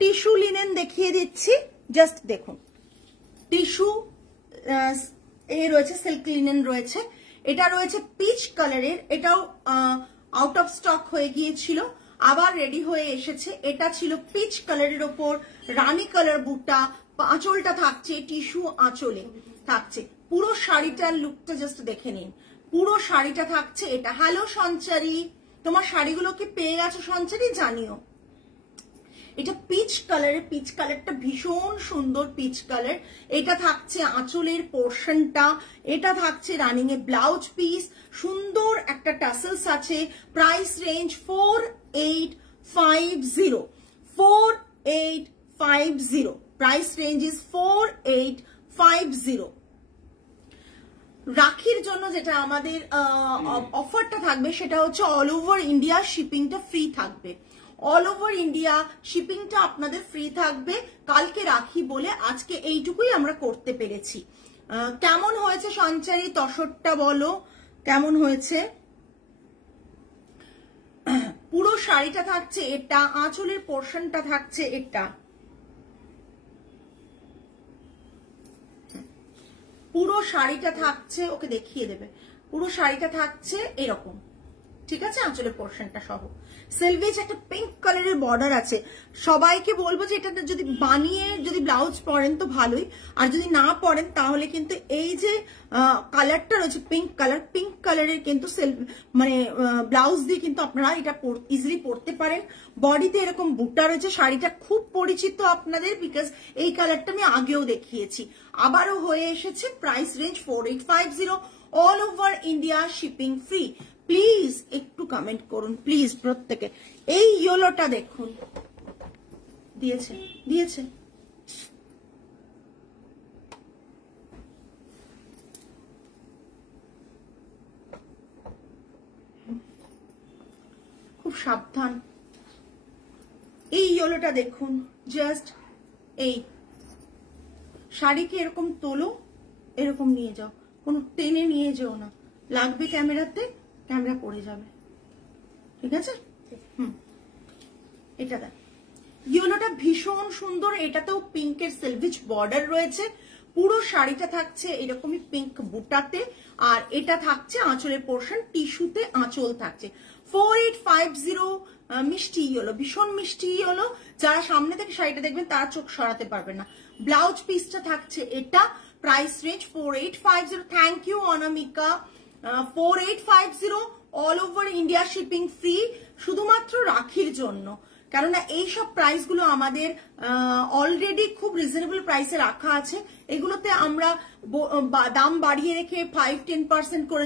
Tissue linen দেখিয়ে দিচ্ছি, just দেখুন। টিস্যু রয়েছে, সিল্ক লিনেন রয়েছে, এটা রয়েছে পিচ কালারের, এটাও আউট অফ স্টক হয়ে গিয়েছিল, আবার রেডি হয়ে এসেছে। এটা ছিল পিচ কালারের ওপর রানী কালার বুটা, আঁচলটা থাকছে টিস্যু আঁচলে থাকছে। পুরো শাড়িটার লুকটা জাস্ট দেখে নিন, পুরো শাড়িটা থাকছে এটা। হ্যালো সঞ্চারী, তোমার শাড়িগুলো কি পেয়ে গেছো সঞ্চারী জানিও। এটা পিচ কালারের, পিচ কালারটা ভীষণ সুন্দর পিচ কালার। এটা থাকছে আঁচলের পোর্শনটা, এটা থাকছে রানিং এ ব্লাউজ পিস, সুন্দর একটা টাসেলস আছে। Price range 4850, 4850, price range is 4850। রাখির জন্য যেটা আমাদের অফারটা থাকবে সেটা হচ্ছে অল ওভার ইন্ডিয়া শিপিংটা ফ্রি থাকবে। অল ওভার ইন্ডিয়া শিপিংটা আপনাদের ফ্রি থাকবে। কালকে রাখি বলে আজকে এইটুকুই আমরা করতে পেরেছি। কেমন হয়েছে সঞ্চারী, তসরটা বলো কেমন হয়েছে। পুরো শাড়িটা থাকছে এটা, আঁচলের পোর্শনটা থাকছে এটা, পুরো শাড়িটা থাকছে, ওকে দেখিয়ে দেবে, পুরো শাড়িটা থাকছে এরকম, ঠিক আছে, আঁচলের পোর্শনটা সহ। সেলভেজ একটা পিঙ্ক কালারের বর্ডার আছে। সবাইকে বলবো যে এটা যদি বানিয়ে যদি ব্লাউজ পরেন তো ভালোই, আর যদি না পরেন তাহলে কিন্তু এই যে কালারটা রয়েছে পিঙ্ক কালার, পিঙ্ক কালারের কিন্তু মানে ব্লাউজ দিয়ে কিন্তু আপনারা এটা ইজিলি পরতে পারেন। বডিতে এরকম বুটা রয়েছে, শাড়িটা খুব পরিচিত আপনাদের, বিকজ এই কালারটা আমি আগেও দেখিয়েছি, আবারও হয়ে এসেছে। Price range 4850, all over India shipping free. Please একটু কমেন্ট করুন প্লিজ প্রত্যেকে। এই ইয়েলোটা দেখুন, দিয়েছে দিয়েছে, খুব সাবধান। এই ইয়েলোটা দেখুন, জাস্ট এই শাড়িকে এরকম তোলো, এরকম নিয়ে যাও, কোনো টেনে নিয়ে যাও না, লাগবে ক্যামেরাতে, ক্যামেরা পড়ে যাবে, ঠিক আছে। এটা দেখ, ইয়েলোটা ভীষণ সুন্দর, এটাতেও পিঙ্কের সেলভেজ বর্ডার রয়েছে। পুরো শাড়িটা থাকছে এরকমই পিঙ্ক বুটাতে, আর এটা থাকছে আঁচলের পোর্শন, টিস্যুতে আঁচল থাকছে। 4850, মিষ্টি ইয়েলো, ভীষণ মিষ্টি ইয়েলো। যারা সামনে থেকে শাড়িটা দেখবেন তারা চোখ সরাতে পারবেন না। ব্লাউজ পিসটা থাকছে এটা, price range 4850। Thank you Anamika. 4850, all over India shipping free, শুধুমাত্র রাখির জন্য। কেননা এইসব প্রাইস গুলো আমাদের অলরেডি খুব রিজনেবল প্রাইসে রাখা আছে। এগুলোতে আমরা দাম বাড়িয়ে রেখে 5-10% করে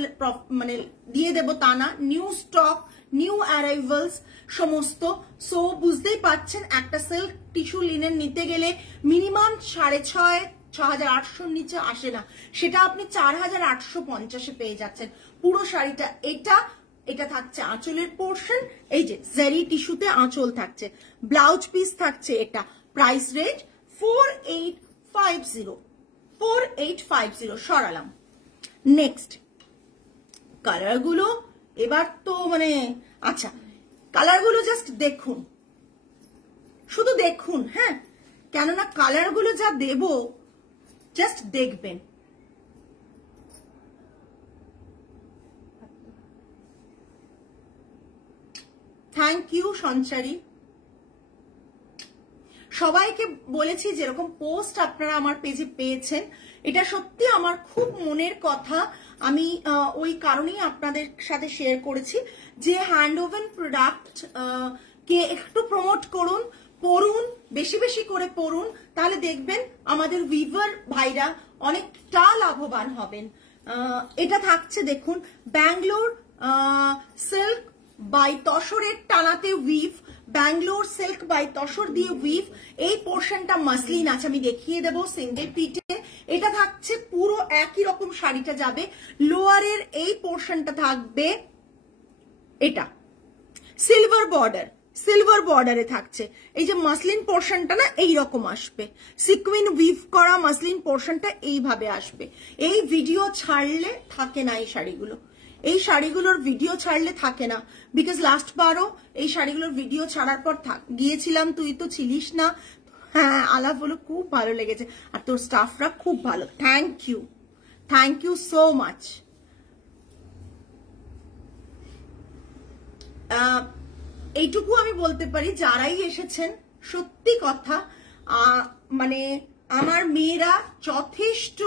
মানে দিয়ে দেবো তা না। নিউ স্টক, নিউ অ্যারাইভালস সমস্ত। সো বুঝতেই পাচ্ছেন, একটা সিল্ক টিস্যু লিনেন নিতে গেলে মিনিমাম 6,500-6,800 নিচে আসে না, সেটা আপনি 4,850 পেয়ে যাচ্ছেন পুরো শাড়িটা। এটা থাকছে আঁচলের পোর্শন, এই যে জারি টিস্যুতে আঁচল থাকছে, ব্লাউজ পিস থাকছে এটা। Price range 4850, 4850 সরালাম। নেক্সট কালার গুলো এবার তো মানে আচ্ছা, কালার গুলো জাস্ট দেখুন, শুধু দেখুন, হ্যাঁ, কেননা কালার গুলো যা দেব জাস্ট দেখবেন। থ্যাংক ইউ সঞ্চারী। সবাইকে বলেছি যেরকম পোস্ট আপনারা আমার পেজে পেয়েছেন, এটা সত্যি আমার খুব মনের কথা। আমি ওই কারণেই আপনাদের সাথে শেয়ার করেছি যে হ্যান্ড ওভেন প্রোডাক্ট কে একটু প্রমোট করুন, পড়ুন, বেশি বেশি করে পড়ুন, তাহলে দেখবেন আমাদের উইভার ভাইরা অনেকটা লাভবান হবেন। এটা থাকছে দেখুন, ব্যাঙ্গালোর সিল্ক বাই তসরের টানাতে weave, Bangalore silk by tussar দিয়ে উইভ। এই পোর্শনটা মাসলিন আছে, আমি দেখিয়ে দেবো সিঙ্গেল পিটে। এটা থাকছে পুরো একই রকম শাড়িটা যাবে, লোয়ারের এই পোর্শনটা থাকবে এটা সিলভার বর্ডার, সিলভার বর্ডারে থাকছে। এই যে মাসলিন পোর্শনটা না এইরকম আসবে, সিকুইন উইভ করা মাসলিন পোর্শনটা এইভাবে আসবে। এই ভিডিও ছাড়লে থাকে না এই শাড়িগুলো, এই শাড়িগুলোর ভিডিও ছাড়লে থাকে না, বিকজ লাস্ট বারও এই শাড়িগুলোর ভিডিও ছাড়ার পর গিয়েছিলাম, তুই তো ছিলিস না। হ্যাঁ, আলাপ হলো, খুব ভালো লেগেছে, আর তোর স্টাফরা খুব ভালো। Thank you so much. এইটুকু আমি বলতে পারি, যারাই এসেছেন সত্যি কথা, মানে আমার মেয়েরা যথেষ্ট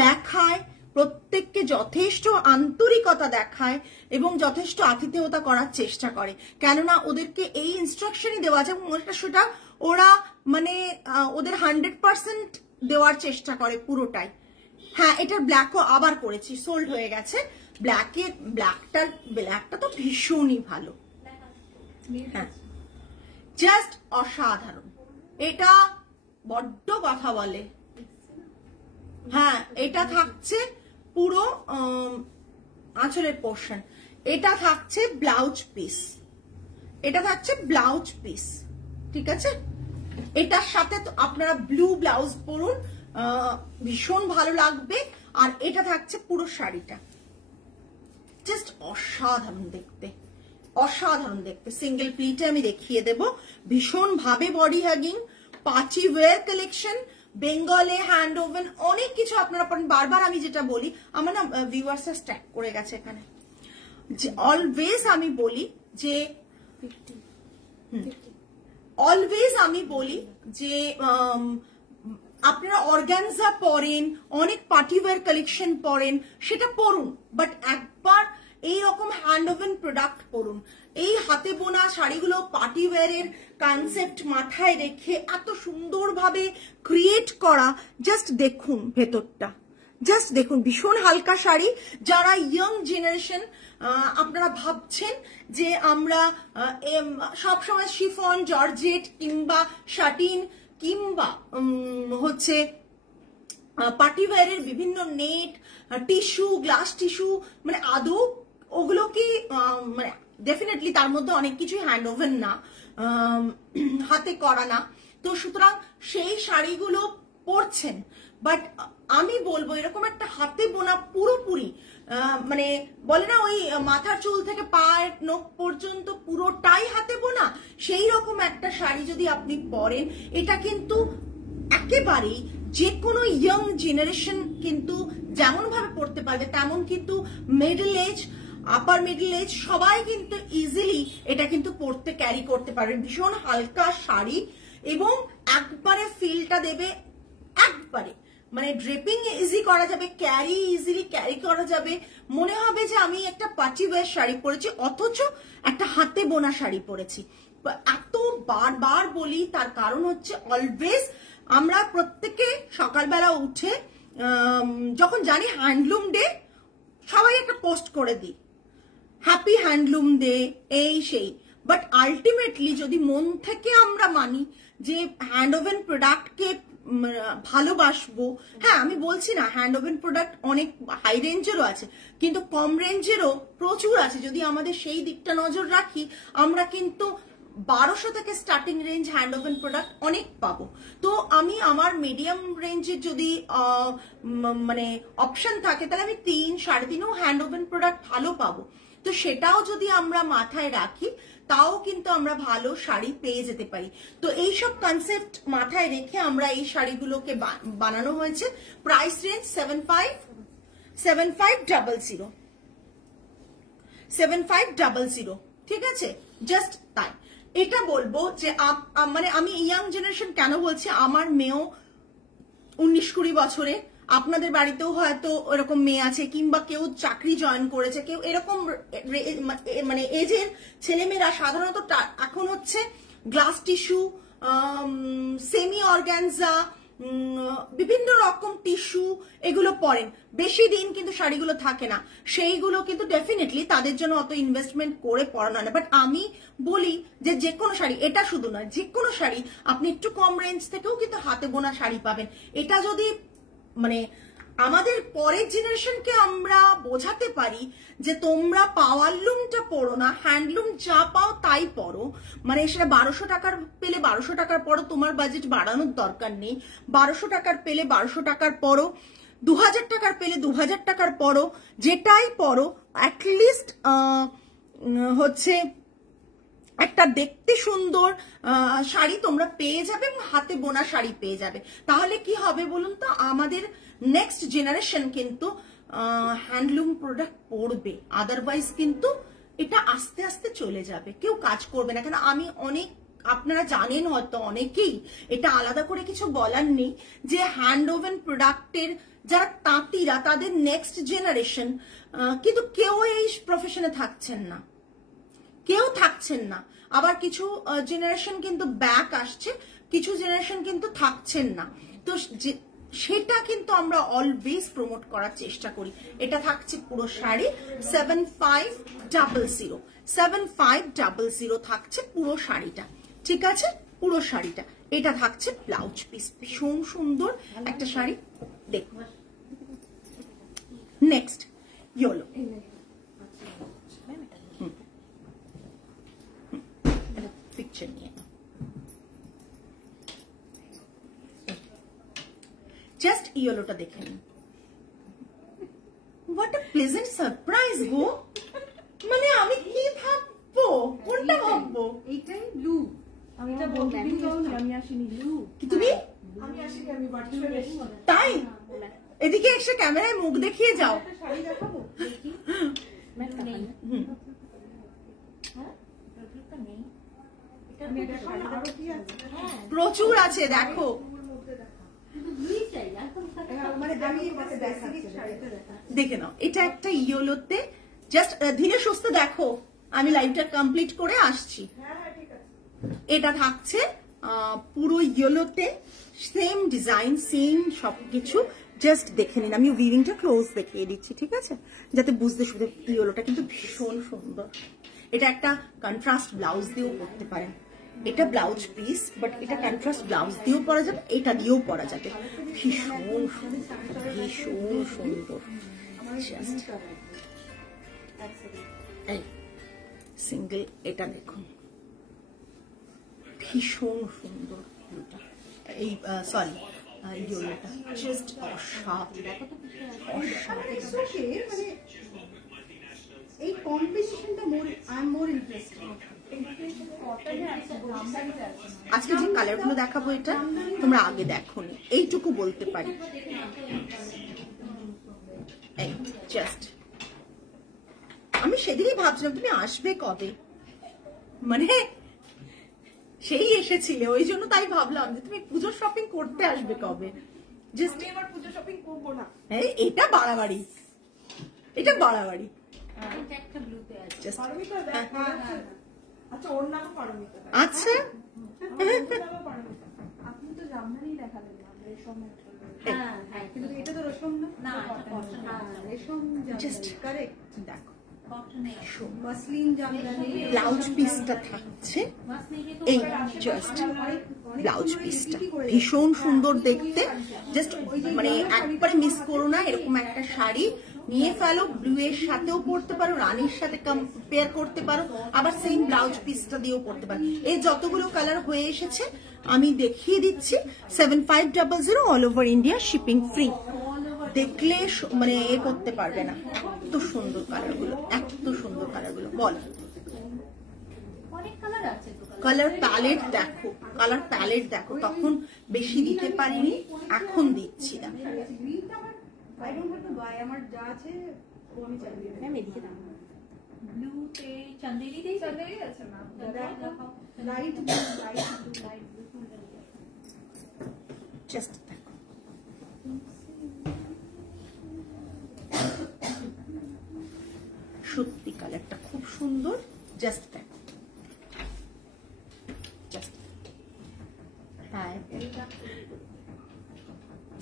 দেখায়, প্রত্যেককে যথেষ্ট আন্তরিকতা দেখায় এবং যথেষ্ট আতিথেয়তা করার চেষ্টা করে, কেননা ওদেরকে এই ইনস্ট্রাকশনই দেওয়া আছে, সেটা ওরা মানে ওদের 100% দেওয়ার চেষ্টা করে পুরোটাই। হ্যাঁ, এটার ব্ল্যাকও আবার করেছি, সোল্ড হয়ে গেছে। ব্ল্যাকটা তো ভীষণই ভালো, হ্যাঁ, জাস্ট অসাধারণ। এটা বড্ড কথা বলে। হ্যাঁ, এটা থাকছে পুরো আঁচলের পোর্শন, এটা থাকছে ব্লাউজ পিস, ঠিক আছে। এটার সাথে তো আপনারা ব্লু ব্লাউজ পরুন, ভীষণ ভালো লাগবে। আর এটা থাকছে পুরো শাড়িটা, জাস্ট অসাধারণ দেখতে। সিঙ্গেল প্লিটে আমি দেখিয়ে দেব, ভীষণ ভাবে body hugging, party wear collection, বেঙ্গলে হ্যান্ড ওভেন, অনেক কিছু আপনারা পারেন। বারবার আমি যেটা বলি, আমার না ভিউয়ার্সরা স্ট্যাক করে গেছে এখানে, যে অলওয়েজ আমি বলি যে আপনারা অর্গানজা পরেন, অনেক পার্টি ওয়্যার কালেকশন পরেন, সেটা পরুন, বাট একবার এইরকম হ্যান্ড ওভেন প্রোডাক্ট পরুন। এই হাতে বোনা শাড়িগুলো পার্টি ওয়্যারের কনসেপ্ট মাথায় রেখে এত সুন্দরভাবে ক্রিয়েট করা, জাস্ট দেখুন ভেতরটা, জাস্ট দেখুন, ভীষণ হালকা শাড়ি। যারা ইয়ং জেনারেশন, আপনারা ভাবছেন যে আমরা সবসময় শিফন, জর্জেট কিংবা শাটিন কিংবা হচ্ছে পার্টি ওয়্যারের বিভিন্ন নেট, টিস্যু, গ্লাস টিস্যু, মানে আদৌ ওগুলো কি মানে ডেফিনেটলি তার মধ্যে অনেক কিছুই হ্যান্ড ওভেন না, হাতে করা না, তো সুতরাং সেই শাড়িগুলো পরছেন। বাট আমি বলবো এরকম একটা হাতে বোনা পুরোপুরি, মানে বলে না ওই মাথার চুল থেকে পায়ের নখ পর্যন্ত পুরোটাই হাতে বোনা, সেই রকম একটা শাড়ি যদি আপনি পরেন, এটা কিন্তু একেবারেই যে কোনো ইয়ং জেনারেশন কিন্তু যেমন ভাবে পড়তে পারবে, তেমন কিন্তু middle age, upper middle age সবাই কিন্তু ইজিলি এটা কিন্তু পড়তে ক্যারি করতে পারবে। ভীষণ হালকা শাড়ি এবং একবারে ফিলটা দেবে, একবারে মানে ড্রেপিং ইজি করা যাবে, ইজিলি ক্যারি করা যাবে, মনে হবে যে আমি একটা পার্টি ওয়্যার শাড়ি পরেছি অথচ একটা হাতে বোনা শাড়ি পরেছি। এত বারবার বলি, তার কারণ হচ্ছে অলওয়েজ আমরা প্রত্যেকে সকালবেলা উঠে যখন জানি হ্যান্ডলুম ডে, সবাই একটা পোস্ট করে দিই, হ্যাপি হ্যান্ডলুম ডে, এই সেই। বাট আলটিমেটলি যদি মন থেকে আমরা মানি যে হ্যান্ড ওভেন প্রোডাক্টকে ভালোবাসবো, হ্যাঁ আমি বলছি না হ্যান্ড ওভেন প্রোডাক্ট অনেক হাই রেঞ্জেরও আছে, কিন্তু কম রেঞ্জেরও প্রচুর আছে। যদি আমাদের সেই দিকটা নজর রাখি, আমরা কিন্তু 1200 থেকে starting range hand woven product অনেক পাবো। তো আমি আমার মিডিয়াম রেঞ্জের যদি মানে অপশন থাকে, তাহলে আমি 3-3.5 হ্যান্ড ওভেন প্রোডাক্ট ভালো পাবো। তো সেটাও যদি আমরা মাথায় রাখি, তাও কিন্তু আমরা ভালো শাড়ি পেয়ে যেতে পারি। তো এইসব কনসেপ্ট মাথায় রেখে আমরা এই শাড়িগুলোকে বানানো হয়েছে। প্রাইস রেঞ্জ 7500, ঠিক আছে, জাস্ট তাই। এটা বলবো যে মানে আমি ইয়াং জেনারেশন কেন বলছি, আমার মেয়েও 19-20 বছরে, আপনাদের বাড়িতেও হয়তো এরকম মেয়ে আছে, কিংবা কেউ চাকরি জয়েন করেছে, কেউ এরকম মানে এজের ছেলেমেয়েরা সাধারণত এখন হচ্ছে গ্লাস টিস্যু, সেমি অর্গানজা, বিভিন্ন রকম টিস্যু এগুলো পরেন, বেশি দিন কিন্তু শাড়িগুলো থাকে না, সেইগুলো কিন্তু ডেফিনেটলি তাদের জন্য অত ইনভেস্টমেন্ট করে পরানো হয় না। বাট আমি বলি যে কোনো শাড়ি, এটা শুধু নয়, যে কোনো শাড়ি আপনি একটু কম রেঞ্জ থেকেও কিন্তু হাতে বোনা শাড়ি পাবেন। এটা যদি মানে আমাদের পরের জেনারেশনকে আমরা বোঝাতে পারি যে তোমরা পাওয়ারলুমটা পড়ো না, হ্যান্ডলুম যা পাও তাই পড়ো, মানে সেটা 1200 টাকার পেলে 1200 টাকার পড়ো, তোমার বাজেট বাড়ানোর দরকার নেই। 1200 টাকার পেলে 1200 টাকার পড়ো, 2000 টাকার পেলে 2000 টাকার পড়ো, যেটাই পড়ো অ্যাটলিস্ট হচ্ছে একটা দেখতে সুন্দর শাড়ি তোমরা পেয়ে যাবে এবং হাতে বোনা শাড়ি পেয়ে যাবে। তাহলে কি হবে বলুন তো, আমাদের নেক্সট জেনারেশন কিন্তু হ্যান্ডলুম প্রোডাক্ট পরবে, আদারওয়াইজ কিন্তু এটা আস্তে আস্তে চলে যাবে, কেউ কাজ করবে না। কেন আমি অনেক, আপনারা জানেন হয়তো অনেকেই, এটা আলাদা করে কিছু বলার নেই, যে হ্যান্ড ওভেন প্রোডাক্টের যারা তাঁতিরা তাদের নেক্সট জেনারেশন কিন্তু কেউ এই প্রফেশনে থাকছেন না, কেউ থাকছেন না। আবার কিছু জেনারেশন কিন্তু ব্যাক আসছে, কিছু জেনারেশন কিন্তু থাকছেন না। তো সেটা কিন্তু আমরা অলওয়েজ প্রমোট করার চেষ্টা করি। এটা থাকছে পুরো শাড়ি 7500, 7500 থাকছে পুরো শাড়িটা, ঠিক আছে? পুরো শাড়িটা। এটা থাকছে ব্লাউজ পিস, ভীষণ সুন্দর একটা শাড়ি। দেখুন নেক্সট ইয়েলো, পিকচার নিয়ে জাস্ট ইয়েলোটা দেখে নিন। হোয়াট আ প্লেজেন্ট সারপ্রাইজ গো, মানে আমি কি ভাববো, কোনটা ভাববো? এইটাই ব্লু, আমি এটা বলতে আমি আসিনি ব্লু। কি তুমি? আমি আসিনি, আমি ভার্চুয়াল এসেছি। তাই এদিকে এসে ক্যামেরায় মুখ দেখিয়ে যাও। একটা শাড়ি দেখাবো দেখি। নেই হ্যাঁ, প্রচুরটা নেই। এটা আমি দেখাবো না, আরো কি আছে? হ্যাঁ প্রচুর আছে, দেখো। কিন্তু ব্লুই চাই, এখন মানে আমি এটা বেসিক শাড়িতে দেখা। দেখে নাও, এটা একটা ইয়েলোতে, জাস্ট ধীরে সুস্থে দেখো, আমি লাইভটা কমপ্লিট করে আসছি। হ্যাঁ ঠিক আছে। এটা থাকছে পুরো ইয়েলোতে, সেম ডিজাইন, সেম সবকিছু। জাস্ট দেখে নিন, আমি উইভিংটা ক্লোজ দেখিয়ে দিচ্ছি, ঠিক আছে, যাতে বুঝতে সুবিধা। ইয়েলোটা কিন্তু ভীষণ সুন্দর। এটা একটা কন্ট্রাস্ট ব্লাউজ দিয়েও পরতে পারেন। এটা ব্লাউজ পিস, বাট এটা কন্ট্রাস্ট ব্লাউজ দিয়েও পরা যাবে, এটা দিয়েও পরা যাবে। ভীষণ সুন্দর, ভীষণ সুন্দর। জাস্ট এই সিঙ্গেল, এটা দেখুন ভীষণ সুন্দর। এই সরি ইয়েলোটা জাস্ট অসাধারণ, মানে এই কম্বিনেশনটা আই এম মোর ইন্টারেস্টেড। আজকে যে কালারগুলো দেখাবো এটা তোমরা আগে দেখোনি, এইটুকু বলতে পারি। জাস্ট আমি সেদিনই ভাবছিলাম তুমি আসবে কবে, মানে সেই এসেছিলে, ওই জন্য তাই ভাবলাম যে তুমি পুজোর শপিং করতে আসবে কবে। জাস্ট এবার পুজো শপিং করবো না, এটা বাড়াবাড়ি, এটা বাড়াবাড়ি। একটা ব্লুতে আছে। Just- পারমিতা দেখ, আচ্ছা ওর নাম পারমিতা। আচ্ছা আপনি তো জামদানি দেখালেন না, রেশমের। হ্যাঁ হ্যাঁ, কিন্তু এটা তো রেশম না। না রেশম জামদানি, কারেক্ট। দেখো মসলিন জামদানি। ব্লাউজ পিসটা থাকছে এই, জাস্ট ব্লাউজ পিসটা ভীষণ সুন্দর দেখতে। জাস্ট মানে একবারে মিস করো না, এরকম একটা শাড়ি নিয়ে ফেলো, ব্লু এর সাথেও পরতে পারো, রানীর সাথে কম্পেয়ার করতে পারো, আবার সেম ব্লাউজ পিসটা দিয়েও পরতে পারো। এই যতগুলো কালার হয়ে এসেছে আমি দেখিয়ে দিচ্ছি। 7500 all over India, shipping free. দেখলে মানে এ করতে পারবে না, এত সুন্দর কালারগুলো, এত সুন্দর কালারগুলো। বল কালার প্যালেট দেখো, কালার প্যালেট দেখো। তখন বেশি দিতে পারিনি, এখন দিচ্ছি না। I don't have to buy, আমার যা আছে ও আমি চালিয়ে দেব। আমি এদিকে দাও। ব্লুতে চন্দেরি দেই, চন্দেরি আছে না, light blue, light blue. Just দেখো, সত্যি কালারটা খুব সুন্দর। জাস্ট দেখো, জাস্ট হ্যাঁ,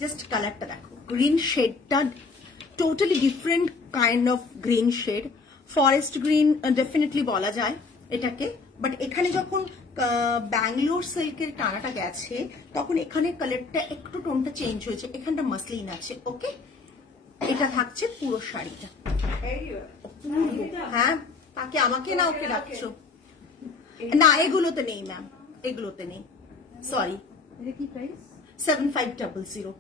জাস্ট কালারটা দেখো। গ্রিন শেডটা totally different kind of green shade, forest green definitely বলা যায় এটাকে। বাট এখানে যখন ব্যাঙ্গালোর সিল্কের টানাটা গেছে তখন এখানে কালারটা একটু টোনটা চেঞ্জ হয়েছে, এখানটা মাসলিন আছে। ওকে, এটা থাকছে পুরো শাড়িটা। হ্যাঁ, তাকে আমাকে না ওকে রাখছো না, এগুলোতে নেই ম্যাম, এগুলোতে নেই, সরি। 7500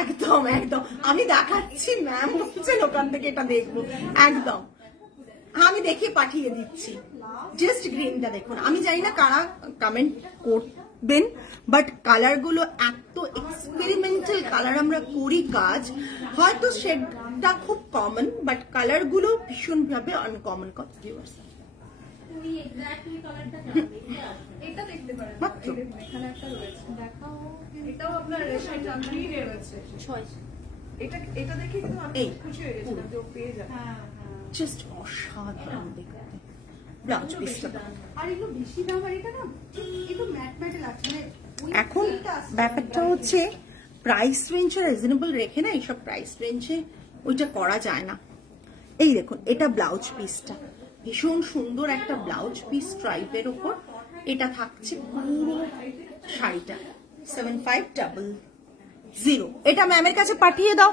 একদম একদম আমি দেখাচ্ছি, ম্যাম বলছেন ওখান থেকে এটা দেখবো, একদম আমি দেখে পাঠিয়ে দিচ্ছি। জাস্ট গ্রিনটা দেখুন, আমি জানি না কারা কমেন্ট করবেন, বাট কালার গুলো এত এক্সপেরিমেন্টাল কালার আমরা করি কাজ, হয়তো শেডটা খুব কমন বাট কালার গুলো ভীষণ ভাবে আনকমন। কথা এটা দেখতে পারেন, এখানে একটা রয়েছে, দেখাও। এটাও আপনার রেশম চাঁদনি রয়েছে। এটা দেখে কিন্তু আমি খুশি হয়ে গেছিলাম যে ও পেয়ে যাবে। জাস্ট অসাধারণ দেখতে। ব্লাউজ পিসটা আর এগুলো বেশি দাম, আর এটা না একটু ম্যাট ম্যাট লাগছে। এখন ব্যাপারটা হচ্ছে প্রাইস রেঞ্জ রিজনেবল রেখে না এইসব প্রাইস রেঞ্জে ওইটা করা যায় না। এই দেখুন এটা ব্লাউজ পিসটা, ভীষণ সুন্দর একটা ব্লাউজ পিস স্ট্রাইপের উপর। এটা থাকছে পুরো শাড়িটা 7500। এটা ম্যামের কাছে পাঠিয়ে দাও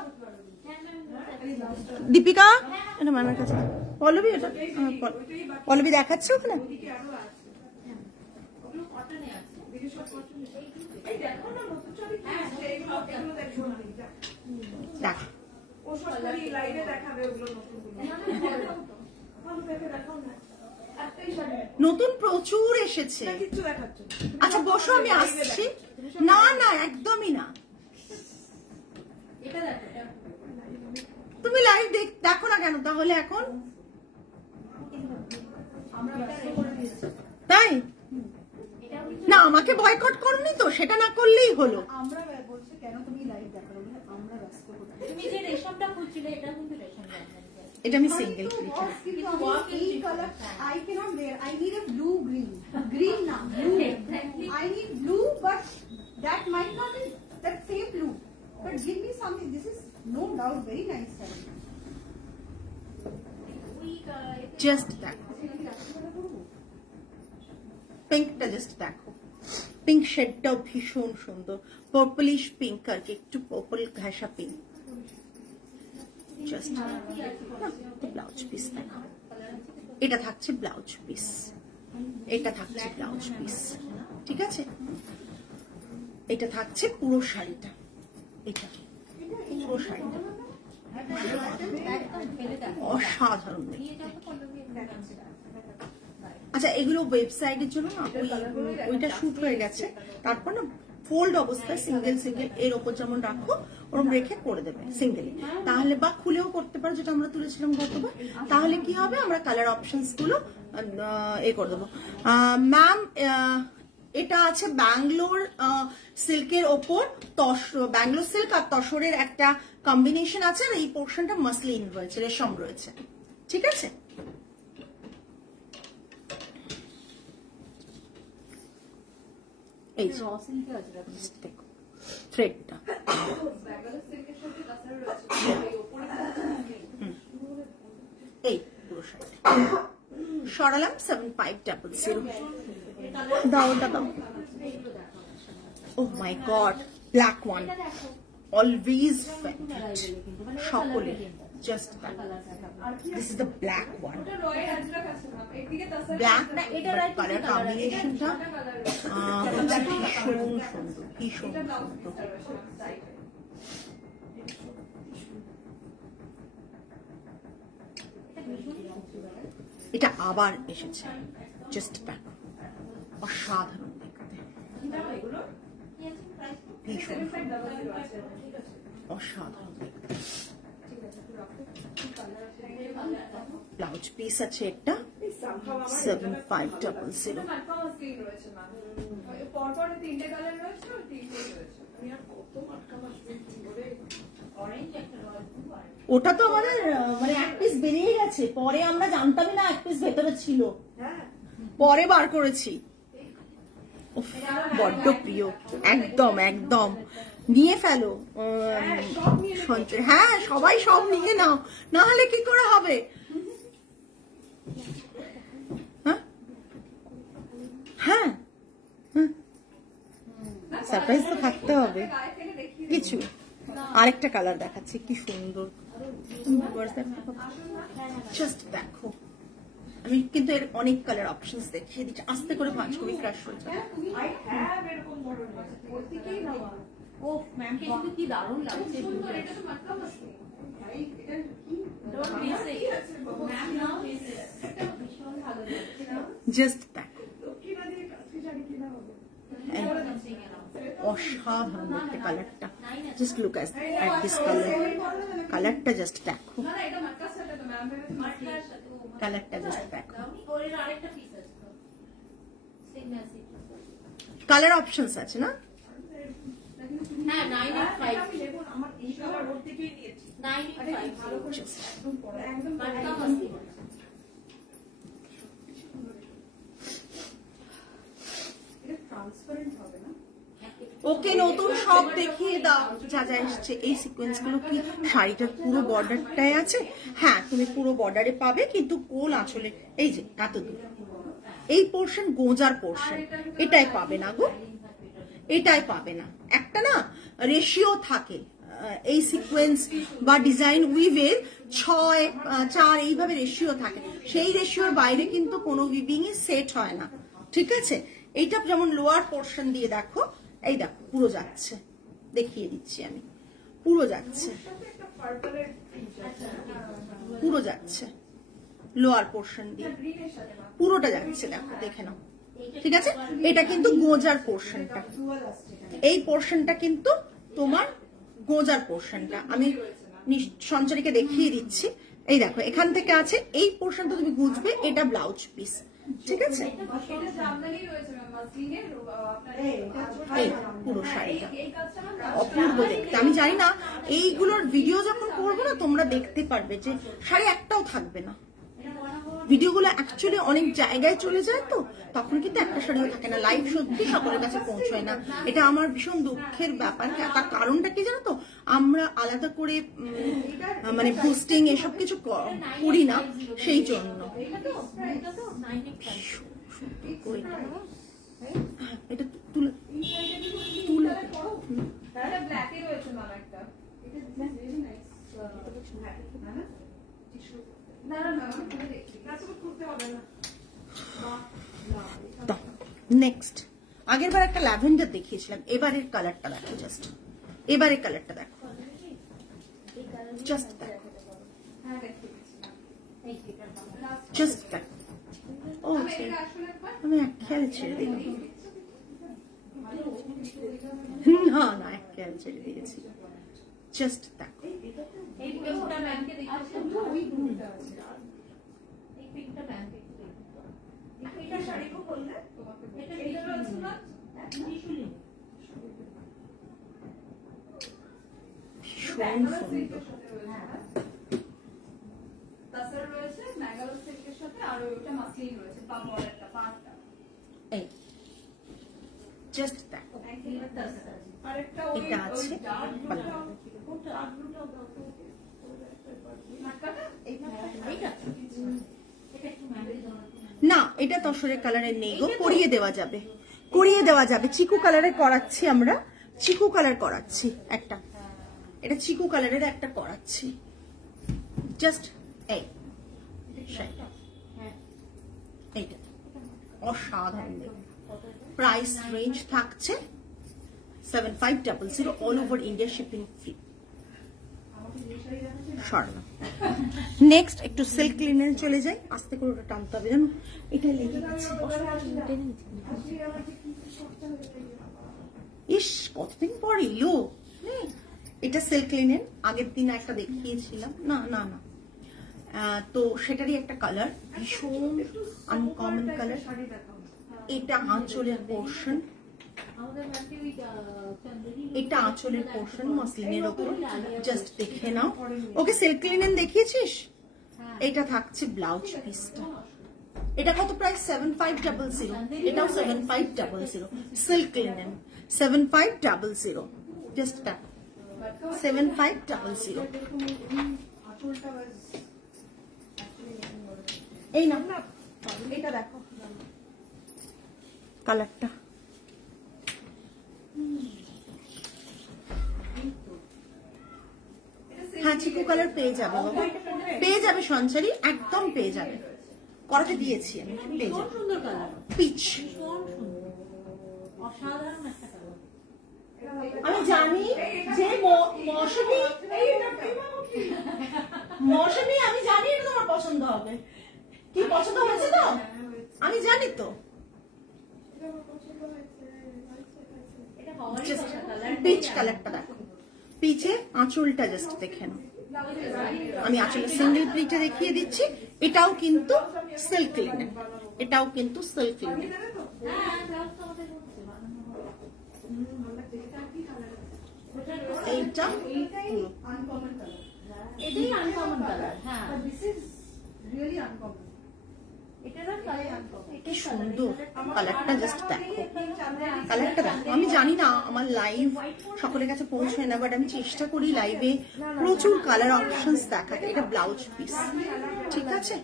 দীপিকা, এটা ম্যামের কাছে। পল্লবী এটা পল্লবী দেখাচ্ছে ওখানে। দেখো নতুন প্রচুর এসেছে। আচ্ছা বসো আমি আসছি। না না একদমই না, তুমি লাইভ দেখো না কেন তাহলে এখন? তাই না আমাকে বয়কট করনি তো, সেটা না করলেই হলো। আমরা বলছি কেন তুমি লাইভ দেখো না, আমরা ব্যস্ত করি। তুমি যে রেশমটা খুঁজছিলে এটা কিন্তু রেশম না, এটা আমি সিঙ্গেল এই colour I cannot wear. I need a blue green. Green না, blue. I need blue, but that might not be that same blue. But give me something. This is no doubt very nice saree. Just দেখো পিঙ্কটা, just দেখো pink শেডটাও ভীষণ সুন্দর, purplish pink আর কি, একটু purple ঘাসা pink. Just blouse piece দেখো, এটা থাকছে ব্লাউজ পিস, এটা থাকছে ব্লাউজ পিস, ঠিক আছে? এটা থাকছে পুরো শাড়িটা, এটা পুরো শাড়িটা অসাধারণ। আচ্ছা এগুলো ওয়েবসাইটের জন্য না ওইটা শুট হয়ে গেছে, তারপর না ফোল্ড অবস্থায় সিঙ্গেল সিঙ্গেল এর ওপর যেমন রাখো ওরকম রেখে করে দেবে সিঙ্গেলি, তাহলে বা খুলেও করতে পারো যেটা আমরা তুলেছিলাম গতবার। তাহলে কি হবে, আমরা কালার অপশনস গুলো করে দেবো। ম্যাম এটা আছে ব্যাঙ্গালোর সিল্কের ওপর, ব্যাঙ্গালোর সিল্ক আর তসরের একটা কম্বিনেশন আছে, আর এই পোর্শনটা মাসলিন রয়েছে, রেশম রয়েছে, ঠিক আছে? এই থ্রেডটা এই পুরো শাড়িটা সরালাম 7500। দাও ওটা দাও। Oh my god, black one always favourite সকলে, just this is the black one. Black না, এটা কালার কম্বিনেশনটা ভীষণ সুন্দর, ভীষণ সুন্দর। এটা আবার এসেছে, জাস্ট দেখো অসাধারণ দেখতে, ভীষণ অসাধারণ দেখতে। ব্লাউজ পিস আছে একটা 7500। ওটা তো আমাদের মানে এক পিস বেরিয়ে গেছে, পরে আমরা জানতামই না এক পিস ভেতরে ছিল, পরে বার করেছি। বড্ড প্রিয়, একদম একদম নিয়ে ফেলো সঞ্চয়। হ্যাঁ সবাই সব নিয়ে নাও, না হলে কি করে হবে? হ্যাঁ সারপ্রাইজ তো থাকতে হবে কিছু। আরেকটা কালার দেখাচ্ছি, কি সুন্দর, জাস্ট দেখো। আমি কিন্তু এর অনেক কালার অপশনস দেখিয়ে দিচ্ছি, আস্তে করে 5 কপি ক্রাশ হয়ে যাবে। ম্যামকে কিন্তু কি দারুণ লাগছে। এটা তো মাত্রা মাসলি ভাই, এটা কি don't miss it ma'am, now miss it. এটা ভীষণ ভালো লাগছে না? জাস্ট দেখো, কিনা দিয়ে কাছে জানি কিনা হবে। অসাধারণ দেখতে কালারটা। Just look at this colour, কালারটা জাস্ট দেখো, না না, এটা মাত্রার সাথে তো ম্যাম ভেবেছে মার্কার সাথে ও কালারটা জাস্ট দেখো। ওর আরেকটা পিস আছে তো সেম মেসেজ। কালার অপশনস আছে না? হ্যাঁ 985 আমি নেব না, আমার এই কালার ওর থেকেই নিয়েছি। 985 ভালো করে একদম পড়া, একদম মার্কা মাসলি। এটা ট্রান্সপারেন্ট হবে না? ওকে, নতুন সব দেখিয়ে দাও যা যা এসছে। এই সিকোয়েন্স গুলো কি শাড়িটার পুরো বর্ডারটায় আছে? হ্যাঁ, তুমি পুরো বর্ডারে পাবে, কিন্তু কোল আঁচলে এই যে এত দূর এই পোর্শন গোজার পোর্শন, এটাই পাবে না গো, এটাই পাবে না। একটা না রেশিও থাকে এই সিকোয়েন্স বা ডিজাইন উইভের 6, 4 এইভাবে রেশিও থাকে। সেই রেশিওর বাইরে কিন্তু কোনো উইভিং সেট হয় না, ঠিক আছে? এইটা যেমন লোয়ার পোর্শন দিয়ে দেখো, এই দেখো পুরো যাচ্ছে, দেখিয়ে দিচ্ছি আমি, পুরো যাচ্ছে, একটা পার্পলের পুরো যাচ্ছে লোয়ার পোর্শন দিয়ে, গ্রিনের সাথে না, পুরোটা যাচ্ছে, দেখো দেখে নাও, ঠিক আছে? এটা কিন্তু গোজার পোর্শনটা, ডুয়াল আসছে এখানে। এই পোর্শনটা কিন্তু তোমার গোজার পোর্শনটা। আমি সঞ্চারীকে দেখিয়ে দিচ্ছি, এই দেখো এখান থেকে আছে, এই পোর্শনটা তুমি গুজবে, এটা ব্লাউজ পিস, ঠিক আছে? এটা জামদানি রয়েছে ম্যাম, মাসলিনের আপনার এই পুরো শাড়িটা এই কাজটা ম্যাম অপূর্ব দেখতে। আমি জানি না এইগুলোর ভিডিও যখন করবো না তোমরা দেখতে পারবে যে শাড়ি একটাও থাকবে না। ভিডিওগুলো অ্যাকচুয়ালি অনেক জায়গায় চলে যায়, তো তখন কিন্তু একটা শাড়িও থাকে না, লাইভ সত্যি সকলের কাছে পৌঁছয় না। এটা আমার ভীষণ দুঃখের ব্যাপার। তার কারণটা কি জানো তো, আমরা আলাদা করে মানে পোস্টিং এসব কিছু করি না, সেই জন্য। এটা তো 985 এটা তুলে তুলে এটা ব্ল্যাকে রয়েছে ম্যাম একটা, এটা ভেরি নাইস। হ্যাঁ না না না না, আমি দেখি কাছে করতে হবে না। নেক্সট, আগের বার একটা ল্যাভেন্ডার দেখিয়েছিলাম, এবারের কালারটা দেখো, জাস্ট এবারের কালারটা দেখো, জাস্ট দেখো, হ্যাঁ দেখি জাস্ট দেখো। ও এটা আসলে একবার আমি এক খেয়াল ছেড়ে দিলাম, না না এক খেয়াল ছেড়ে দিয়েছি, জাস্ট দেখো। এই পিকটা ম্যামকে দেখাচ্ছি, ওই দুটো আছে। এই পিকটা ম্যামকে দেখো। এটা শাড়িও বললে তোমাকে, এটা এটা রয়েছে না টিস্যুলি ভীষণ সুন্দর। তাছাড়া রয়েছে ম্যাঙ্গালোর সিল্কের সাথে, আর ওইটা মাসলিন রয়েছে, বা বর্ডারটা পাটটা এই জাস্ট দেখো, আরেকটা এটা আছে পাল্লা। না এটা তসরের কালারের নেই গো, করিয়ে দেওয়া যাবে, করিয়ে দেওয়া যাবে। চিকু কালারের করাচ্ছি আমরা, চিকু কালার করাচ্ছি একটা, এটা চিকু কালারের একটা করাচ্ছি, জাস্ট এই এইটা অসাধারণ দেখতে। প্রাইস রেঞ্জ থাকছে 7500, all over India shipping free. সরানো। নেক্সট একটু সিল্ক লিনেন চলে যাই, আস্তে করে ওটা টানতে হবে জানো, এটা লেগে গেছে। ইস কতদিন পর এলো। এটা সিল্ক লিনেন, আগের দিন একটা দেখিয়েছিলাম, না না না তো সেটারই একটা কালার, ভীষণ আনকমন কালার। এটা আঁচলের পোর্শন, এটা আঁচলের পোর্শন মসলিনের ওপর, জাস্ট দেখে নাও। ওকে সিল্ক লিনেন দেখিয়েছিস, এটা থাকছে ব্লাউজ পিসটা। এটা কত প্রাইস? 7500, এটাও 7500, সিল্ক লিনেন 7500, জাস্ট দেখো 7500। এই না এটা দেখো কালারটা, হ্যাঁ চিকু কালার পেয়ে যাবে বাবা, পেয়ে যাবে সঞ্চারী, একদম পেয়ে যাবে, করাতে দিয়েছি আমি, পেয়ে যাবে। সুন্দর কালার, পিচ ভীষণ সুন্দর, অসাধারণ একটা কালার। আমি জানি যে মৌসুমী আমি জানি এটা তোমার পছন্দ হবে। কি পছন্দ হয়েছে তো? আমি জানি তো। পিচ কালারটা দেখো, পিচে আঁচলটা জাস্ট দেখে নাও। আমি আসলে সিঙ্গেল প্লিটে দেখিয়ে দিচ্ছি। এটাও কিন্তু সিল্ক লিনেন, এটাও কিন্তু সিল্ক লিনেন। এইটা এটাই আনকমন কালার। হ্যাঁ, কি সুন্দর কালারটা, জাস্ট দেখো কালারটা দেখো। আমি জানি না আমার লাইভ সকলের কাছে পৌঁছয় না, বাট আমি চেষ্টা করি লাইভে প্রচুর কালার অপশনস দেখাতে। এটা ব্লাউজ পিস, ঠিক আছে?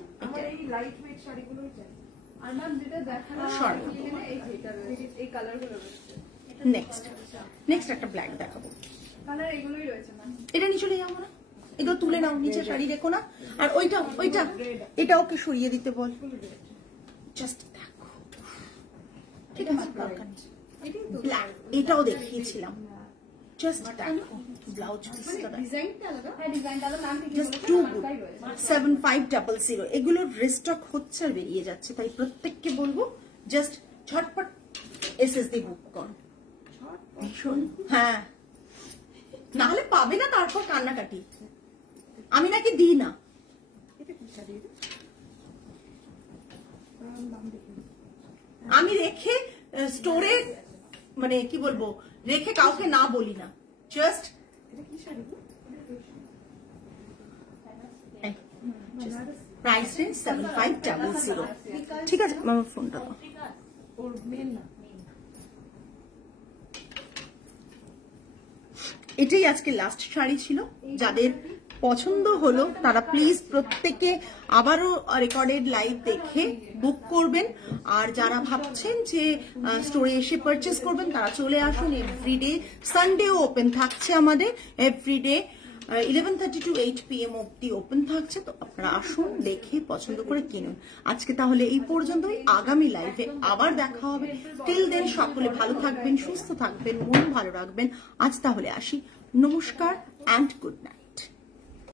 নেক্সট একটা ব্ল্যাক দেখাবো। এটা নিচে চলে যাবো না, এগুলো তুলে নাও, নিচে শাড়ি রেখো না। আর ওইটা এটা ওকে সরিয়ে দিতে বল। জাস্ট দেখো, ঠিক আছে? ব্ল্যাক এটাও দেখিয়েছিলাম, জাস্ট দেখো ব্লাউজ পিসটা জাস্ট টু গুড। 7500 এগুলো রিস্টক হচ্ছে আর বেরিয়ে যাচ্ছে, তাই প্রত্যেককে বলবো জাস্ট ঝটপট এসএসডি বুক কর। ভীষণ, হ্যাঁ, না হলে পাবে না, তারপর কান্নাকাটি। আমি নাকি দিই না। আমি রেখে স্টোরে, মানে কি বলবো, রেখে কাউকে না বলি না, জাস্ট প্রাইস রেঞ্জ 7500। ঠিক আছে, আমার ফোনটা তো এটাই আজকে লাস্ট শাড়ি ছিল। যাদের পছন্দ হলো তারা প্লিজ প্রত্যেকে আবারও রেকর্ডেড লাইভ দেখে বুক করবেন। আর যারা ভাবছেন যে স্টোরে এসে পারচেস করবেন তারা চলে আসুন। এভরিডে সানডেও ওপেন থাকছে আমাদের, এভরিডে 11:30 to 8 PM অব্দি ওপেন থাকছে। তো আপনারা আসুন, দেখে পছন্দ করে কিনুন। আজকে তাহলে এই পর্যন্তই, আগামী লাইভে আবার দেখা হবে। টিল দেন সকলে ভালো থাকবেন, সুস্থ থাকবেন, মন ভালো রাখবেন। আজ তাহলে আসি, নমস্কার অ্যান্ড গুড নাইট।